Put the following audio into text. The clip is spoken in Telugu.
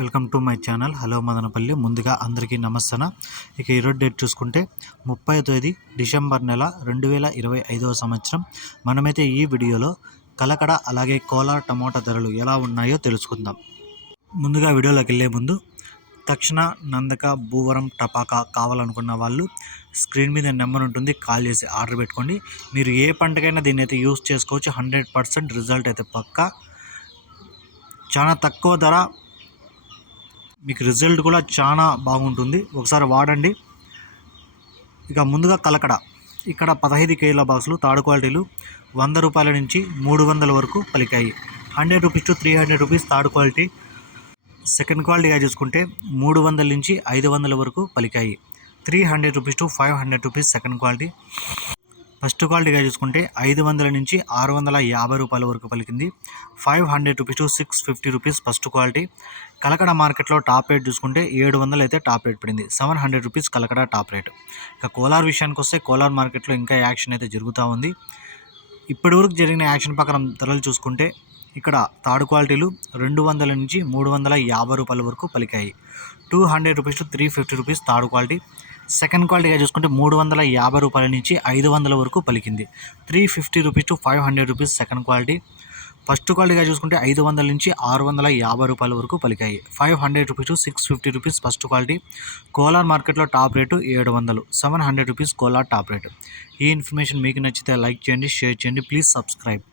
Welcome to my channel. Hello Madanapalle. ముందుగా అందరికీ నమస్తన. ఇక ఈరోజు డేట్ చూసుకుంటే 30వ తేదీ డిసెంబర్ నెల 2025వ సంవత్సరం. మనమైతే ఈ వీడియోలో కలకడ అలాగే కోలార్ టమోటా ధరలు ఎలా ఉన్నాయో తెలుసుకుందాం. ముందుగా వీడియోలోకి వెళ్ళే ముందు తక్షణ నందక భూవరం టపాకా కావాలనుకున్న వాళ్ళు స్క్రీన్ మీద నెంబర్ ఉంటుంది, కాల్ చేసి ఆర్డర్ పెట్టుకోండి. మీరు ఏ పంటకైనా దీన్ని అయితే యూస్ చేసుకోవచ్చు. 100% రిజల్ట్ అయితే పక్కా. చాలా తక్కువ ధర, మీకు రిజల్ట్ కూడా చాలా బాగుంటుంది. ఒకసారి వాడండి. ఇక ముందుగా కలకడ, ఇక్కడ 15 కేజీల బాక్సులు థర్డ్ క్వాలిటీలు 100 రూపాయల నుంచి 300 వరకు పలికాయి. 100 rupees to 300 rupees third quality. Second క్వాలిటీగా చూసుకుంటే 300 నుంచి 500 వరకు పలికాయి. 300 rupees to 500 rupees second quality. First క్వాలిటీగా చూసుకుంటే 500 నుంచి 650 రూపాయల వరకు పలికింది. 500 rupees to 650 rupees first quality. Kalakada మార్కెట్లో టాప్ రేట్ చూసుకుంటే 700 అయితే టాప్ రేట్ పడింది. 700 రూపీస్ కలకడ టాప్ రేట్. ఇక కోలార్ విషయానికి వస్తే కోలార్ మార్కెట్లో ఇంకా యాక్షన్ అయితే జరుగుతూ ఉంది. ఇప్పటివరకు జరిగిన యాక్షన్ ప్రకారం ధరలు చూసుకుంటే ఇక్కడ థర్డ్ క్వాలిటీలు 200 నుంచి 350 రూపాయల వరకు పలికాయి. 200 rupees to 350 rupees third quality. Second క్వాలిటీగా చూసుకుంటే 350 రూపాయల నుంచి 500 వరకు పలికింది. 350 rupees to 500 rupees second quality. First క్వాలిటీగా చూసుకుంటే 500 నుంచి 650 రూపాయల వరకు పలికాయి. 500 rupees to 650 rupees first quality. Kolar మార్కెట్లో top rate 700. 700 rupees Kolar top rate. ఈ ఇన్ఫర్మేషన్ మీకు నచ్చితే లైక్ చేయండి, షేర్ చేయండి. Please subscribe.